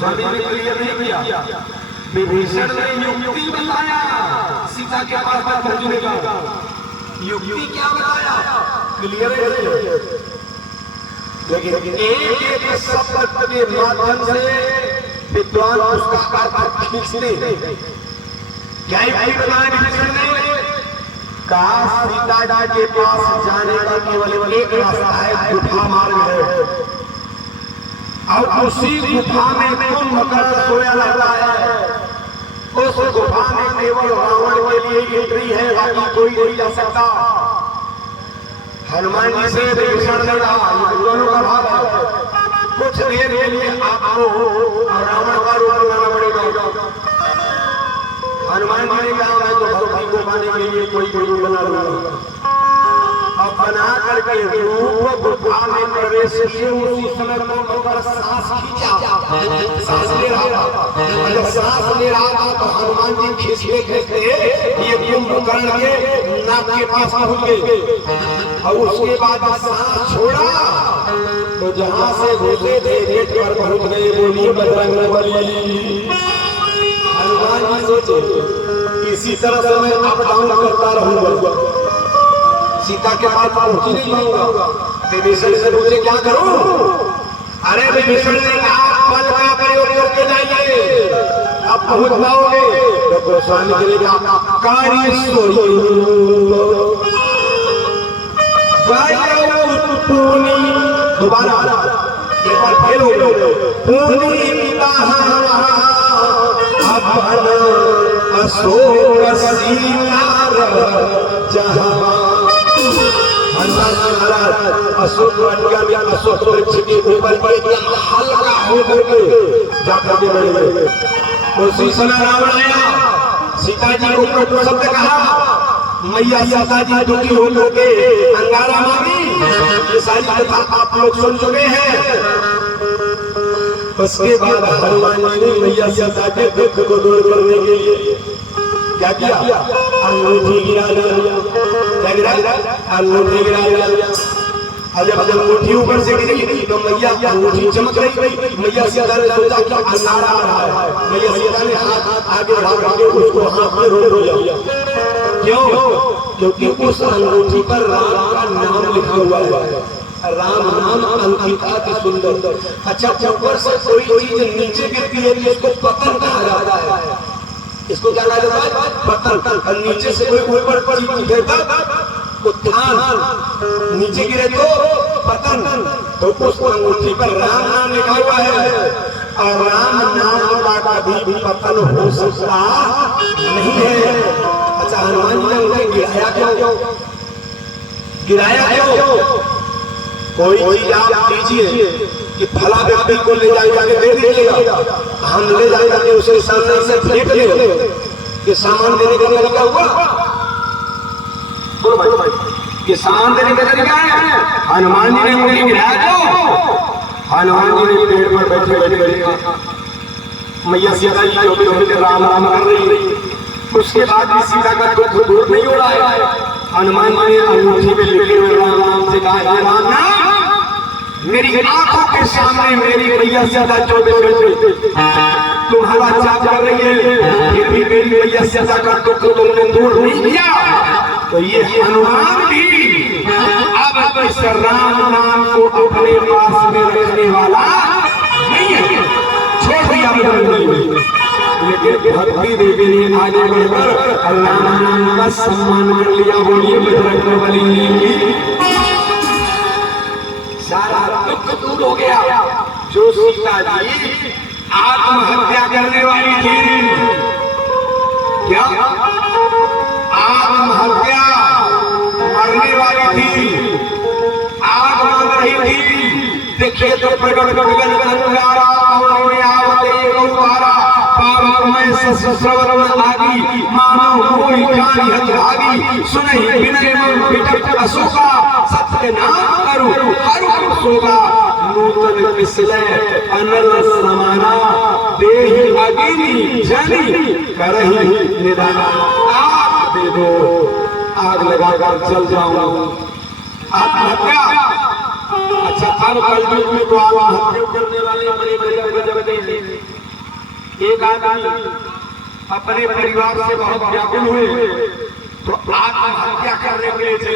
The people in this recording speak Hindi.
गोस्वामी ने क्लियर नहीं किया। विभीषण ने युक्ति बताया सीता के पास पहुंचने का। युक्ति क्या बताया क्लियर है, लेकिन एक शब्द के माध्यम से विद्वान उसका अर्थ खींचते क्या युक्ति बताया विभीषण ने? कहा सीता के पास जाने का केवल एक रास्ता है, गुफा मार्ग है, और उसी गुफा में कुंभकर्ण सोया रहता है। उस गुफा में केवल रावण के लिए एंट्री है, बाकी कोई नहीं जा सकता। हनुमान जी से विभीषण ने कहा दोनों का भाव है, कुछ देर के लिए आपको रावण का रूप बनाना पड़ेगा। हनुमान जी ने कहा मैं तो भगवती को पाने के लिए कोई रूप बना लूंगा। अब बना करके रूप गुफा में प्रवेश किए, उसी समय सांस खींचा, सांस ले रहा था। जब सांस ले रहा था तो हनुमान जी खींचते खींचते ये कुंभकर्ण के नाक के पास पहुंच गए, और उसके बाद सांस छोड़ा तो जहां से घुसे थे गेट पर पहुंच गए। बोलिए बजरंगबली। हनुमान जी सोचे इसी तरह से मैं अप डाउन करता रहूंगा, सीता के पास पहुंच नहीं पाऊंगा। विभीषण से पूछे क्या करूं? अरे विभीषण ने कहा बल का प्रयोग करके जाइए, अब पहुंच पाओगे। तो गोस्वामी जी ने कहा कार्य दोबारा एक बार फेल हो गए। अशोक सीता अशोक अशोक वृक्ष के ऊपर हल्का होकर के जाकर के बैठ गए। उसी समय रावण आया, सीता जी को कटु शब्द कहा, मैया सीता जी दुखी होकर के अंगारा मांगी। ये सारी कथा आप लोग सुन चुके हैं। उसके बाद हनुमान जी ने मैया सीता के दुख को दूर करने के लिए क्या किया? अंगूठी गिरा दिया। क्या गिरा? अंगूठी गिरा दिया। और जब अंगूठी ऊपर से गिरी तो मैया अंगूठी चमक रही। मैया सीता ने सोचा कि अंगारा आ रहा है। मैया सीता ने हाथ आगे बढ़ा के उसको हाथ में रोक दिया। क्यों? क्योंकि उस अंगूठी पर राम का नाम लिखा हुआ है। राम नाम अंकिता की सुंदर। अच्छा, ऊपर से कोई चीज नीचे गिरती है तो इसको पतन कहा जाता है। इसको क्या कहा जाता है? पतन। और नीचे से कोई ऊपर चीज गिरता उत्थान, नीचे गिरे तो पतन। तो उस अंगूठी पर राम नाम लिखा हुआ है, और राम नाम का कभी पतन हो सकता नहीं है। अच्छा, हनुमान जी ने उन्हें गिराया क्यों? गिराया क्यों? कोई चीज आप दीजिए कि फला व्यक्ति को ले जाके दे दीजिएगा, हम ले जाके उसके सामने से फेंक ले, ये सामान देने का तरीका हुआ? बोलो भाई, ये सामान देने का तरीका है। हनुमान जी ने उंगली गिराया क्यों? हनुमान जी ने पेड़ पर बैठे बैठे मैया सीता जी जो राम राम कर रही, उसके बाद भी सीता का दुख दूर नहीं हो रहा है। हनुमान जी ने अंगूठी में लिखे हुए राम राम से कहा, राम मेरी आंखों के सामने मेरी मैया सीता 24 घंटे तुम्हारा जाप कर रही है, फिर भी मेरी मैया सीता का दुख तुमने दूर नहीं किया। तो ये हनुमान भी अब इस राम नाम को अपने पास में रखने वाला नहीं है, छोड़ दिया। लेकिन भक्ति देवी ने आगे बढ़कर राम नाम का सम्मान कर लिया। बोलिए बजरंगबली। सारा दुख दूर हो गया। जो सीता जी आत्महत्या करने वाली थी, क्या आत्महत्या मरने वाली थी, आग मांग रही थी, देखिए तो प्रकट गगन अंगारा आगी मानो कोई जानी हथरागी, सुनहि विनय मन विकट अशोका, सत्य नाम करू हरु सोगा, नूतन मिसले अनल समाना, देहि अगिनी जनी करहि निदाना। आग दे दो, आग लगाकर जल जाऊं। आत्महत्या अच्छा, हर कलयुग में तो आत्महत्या करने वाले बड़े बड़े गजब के एक आदमी अपने परिवार से बहुत व्याकुल हुए तो आत्महत्या करने के लिए चले